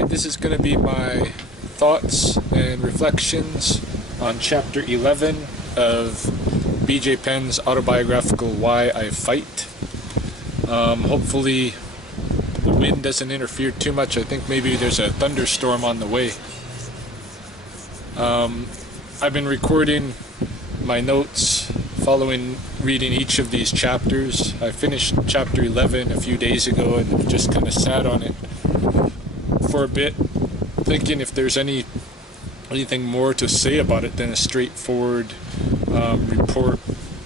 Alright, this is going to be my thoughts and reflections on Chapter 11 of B.J. Penn's autobiographical Why I Fight. Hopefully the wind doesn't interfere too much. I think maybe there's a thunderstorm on the way. I've been recording my notes following reading each of these chapters. I finished Chapter 11 a few days ago and just kind of sat on it for a bit, thinking if there's anything more to say about it than a straightforward report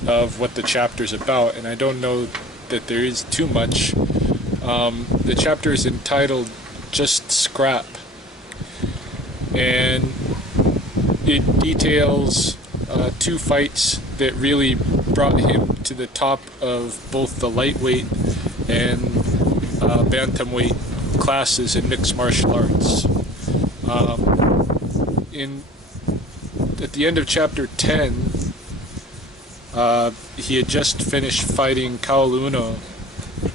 of what the chapter's about, and I don't know that there is too much. The chapter is entitled Just Scrap, and it details two fights that really brought him to the top of both the lightweight and bantamweight classes in mixed martial arts. At the end of chapter 10, he had just finished fighting Ch.11.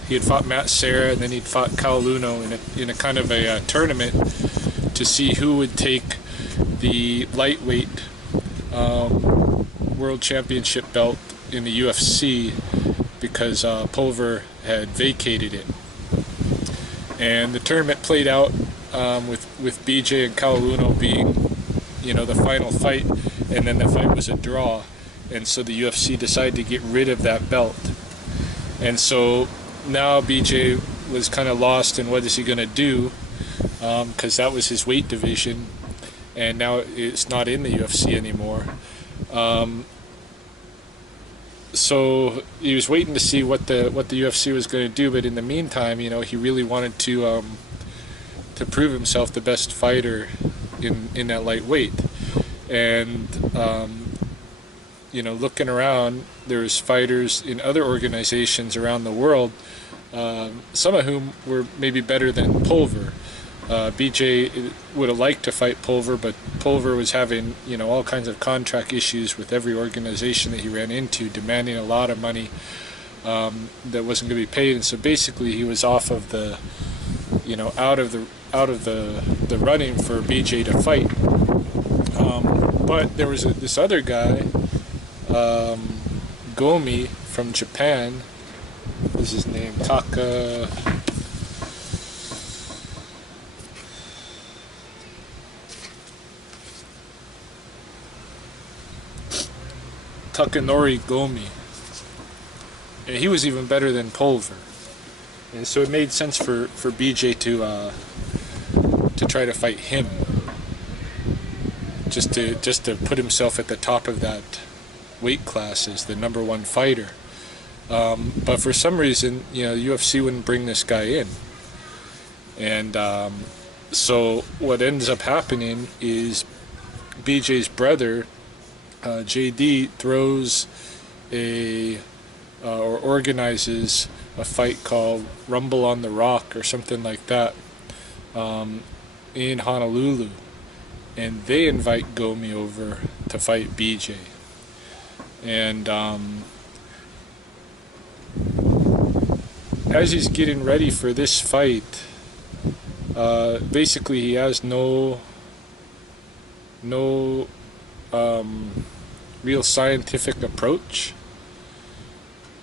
He had fought Matt Serra, and then he'd fought Ch.11 in a kind of a tournament to see who would take the lightweight world championship belt in the UFC, because Pulver had vacated it. And the tournament played out with BJ and Ch.11 being, the final fight, and then the fight was a draw, and so the UFC decided to get rid of that belt. And so now BJ was kind of lost in what is he going to do, because that was his weight division, and now it's not in the UFC anymore. So he was waiting to see what the UFC was going to do, but in the meantime, he really wanted to prove himself the best fighter in that lightweight. And looking around, there's fighters in other organizations around the world, some of whom were maybe better than Pulver. BJ would have liked to fight Pulver, but Pulver was having all kinds of contract issues with every organization that he ran into, demanding a lot of money that wasn't going to be paid, and so basically he was off of the out of the running for BJ to fight. But there was this other guy, Gomi from Japan. What was his name? Takanori Gomi, and he was even better than Pulver, and so it made sense for BJ to try to fight him, just to put himself at the top of that weight class as the number one fighter. But for some reason, the UFC wouldn't bring this guy in, and so what ends up happening is BJ's brother, JD, throws or organizes a fight called Rumble on the Rock or something like that in Honolulu, and they invite Gomi over to fight BJ. And as he's getting ready for this fight, basically he has no real scientific approach.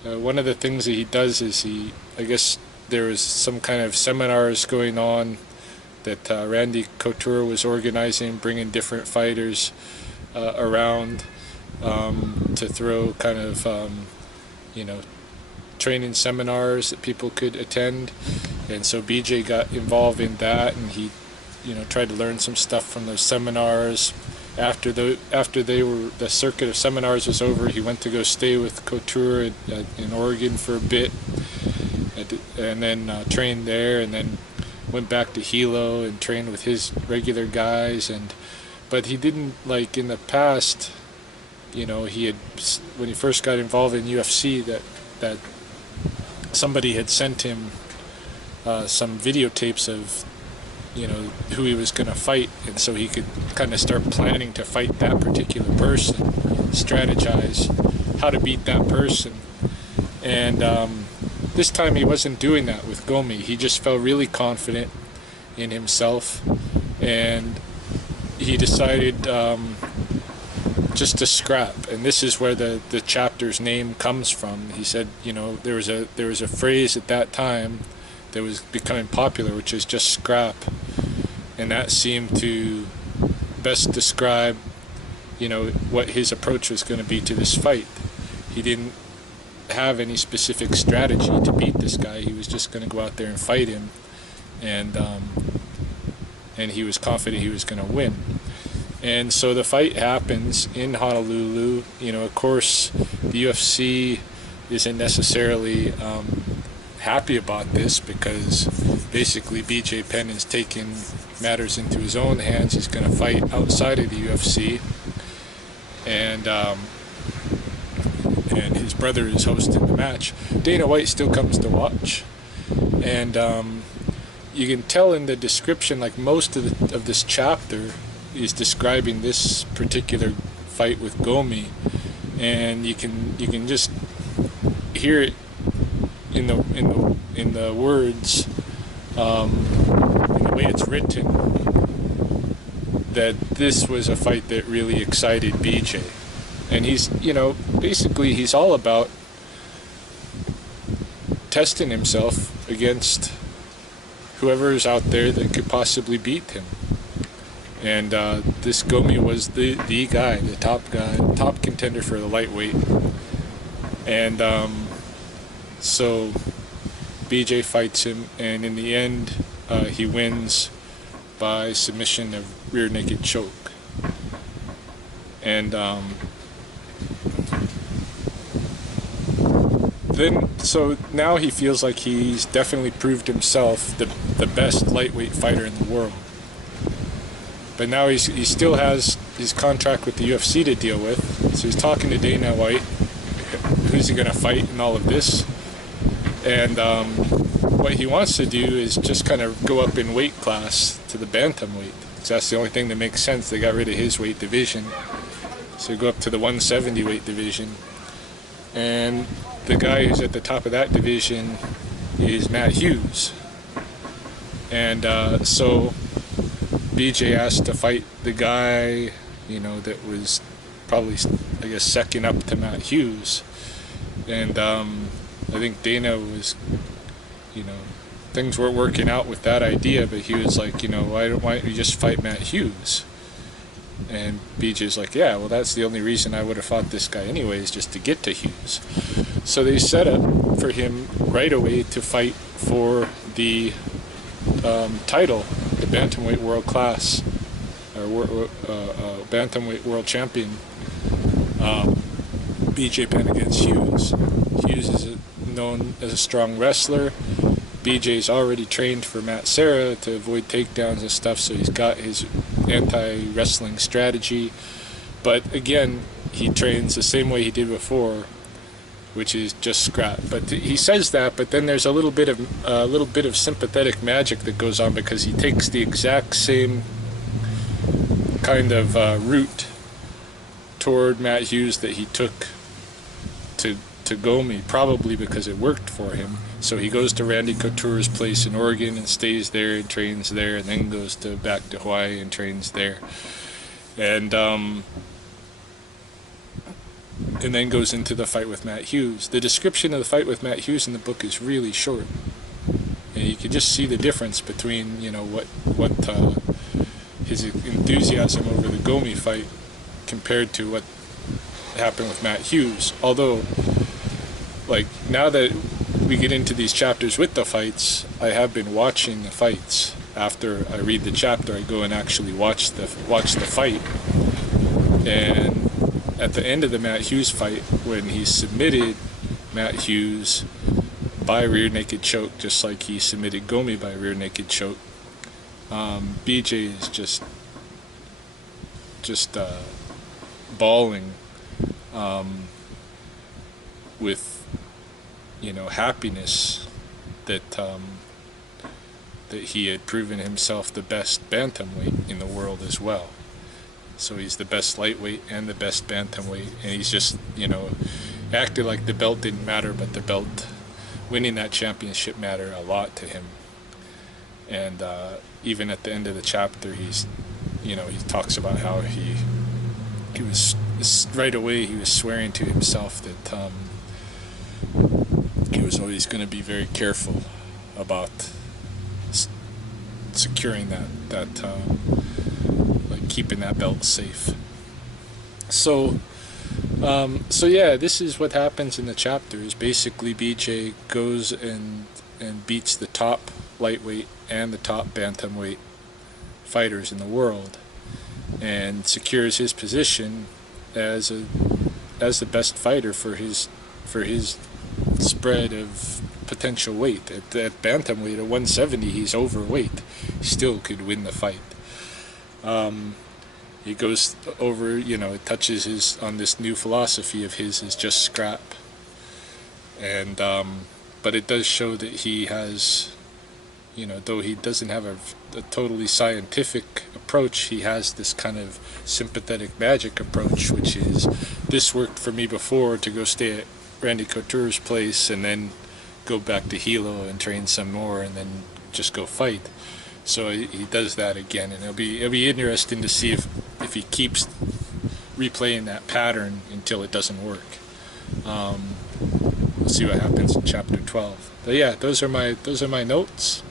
One of the things that he does is I guess there was some kind of seminars going on that Randy Couture was organizing, bringing different fighters around to throw kind of training seminars that people could attend, and so BJ got involved in that, and he tried to learn some stuff from those seminars. After the circuit of seminars was over, he went to go stay with Couture in Oregon for a bit, and then trained there, and then went back to Hilo and trained with his regular guys. But he didn't, like in the past, he had, when he first got involved in UFC, that somebody had sent him some videotapes of who he was going to fight, and so he could kind of start planning to fight that particular person, strategize how to beat that person. And this time he wasn't doing that with Gomi. He just felt really confident, in himself, and he decided just to scrap. And this is where the chapter's name comes from. He said, there was a phrase at that time that was becoming popular, which is just scrap, and that seemed to best describe what his approach was going to be to this fight. He didn't have any specific strategy to beat this guy. He was just going to go out there and fight him, and he was confident he was going to win. And so the fight happens in Honolulu. Of course, the UFC isn't necessarily happy about this, because basically B.J. Penn is taking matters into his own hands. He's going to fight outside of the UFC, and his brother is hosting the match. Dana White still comes to watch, and you can tell in the description, like most of this chapter is describing this particular fight with Gomi, and you can just hear it in the words, in the way it's written, that this was a fight that really excited BJ. And he's, basically he's all about testing himself against whoever is out there that could possibly beat him. And this Gomi was the guy, the top contender for the lightweight. And so BJ fights him, and in the end, he wins by submission of rear naked choke. And so now he feels like he's definitely proved himself the best lightweight fighter in the world. But now he still has his contract with the UFC to deal with, so he's talking to Dana White, who's he going to fight and all of this. And what he wants to do is just kind of go up in weight class to the bantamweight, because that's the only thing that makes sense. They got rid of his weight division, so go up to the 170 weight division. And the guy who's at the top of that division is Matt Hughes. And so BJ asked to fight the guy, that was probably, I guess, second up to Matt Hughes. And I think Dana was, things weren't working out with that idea, but he was like, why don't you just fight Matt Hughes? And BJ's like, yeah, well, that's the only reason I would have fought this guy anyways, just to get to Hughes. So they set up for him right away to fight for the title, the bantamweight world class, or bantamweight world champion, BJ Penn against Hughes. Hughes is known as a strong wrestler. BJ's already trained for Matt Serra to avoid takedowns and stuff, so he's got his anti-wrestling strategy. But again, he trains the same way he did before, which is just scrap. But he says that, but then there's a little bit of sympathetic magic that goes on, because he takes the exact same kind of route toward Matt Hughes that he took to Gomi, probably because it worked for him. So he goes to Randy Couture's place in Oregon and stays there and trains there, and then goes back to Hawaii and trains there, and then goes into the fight with Matt Hughes. The description of the fight with Matt Hughes in the book is really short, and you can just see the difference between what his enthusiasm over the Gomi fight compared to what happened with Matt Hughes. Although, now that we get into these chapters with the fights, I have been watching the fights. After I read the chapter, I go and actually watch the fight. And at the end of the Matt Hughes fight, when he submitted Matt Hughes by rear naked choke, just like he submitted Gomi by rear naked choke, BJ is just bawling with happiness that he had proven himself the best bantamweight in the world as well. So he's the best lightweight and the best bantamweight, and he's just acted like the belt didn't matter, but winning that championship mattered a lot to him. And even at the end of the chapter, he talks about how he was right away he was swearing to himself that he was always going to be very careful about securing that like keeping that belt safe. So yeah, this is what happens in the chapter. Is basically BJ goes and beats the top lightweight and the top bantamweight fighters in the world, and secures his position as the best fighter for his spread of potential weight. At bantamweight at 170, he's overweight. He still could win the fight. He goes over, it touches his on this new philosophy of his is just scrap. And but it does show that he has, though he doesn't have a totally scientific approach, he has this kind of sympathetic magic approach, which is, this worked for me before, to go stay at Randy Couture's place and then go back to Hilo and train some more and then just go fight. So he does that again, and it'll be interesting to see if he keeps replaying that pattern until it doesn't work. We'll see what happens in chapter 12. But yeah, those are my notes,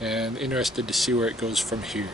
and interested to see where it goes from here.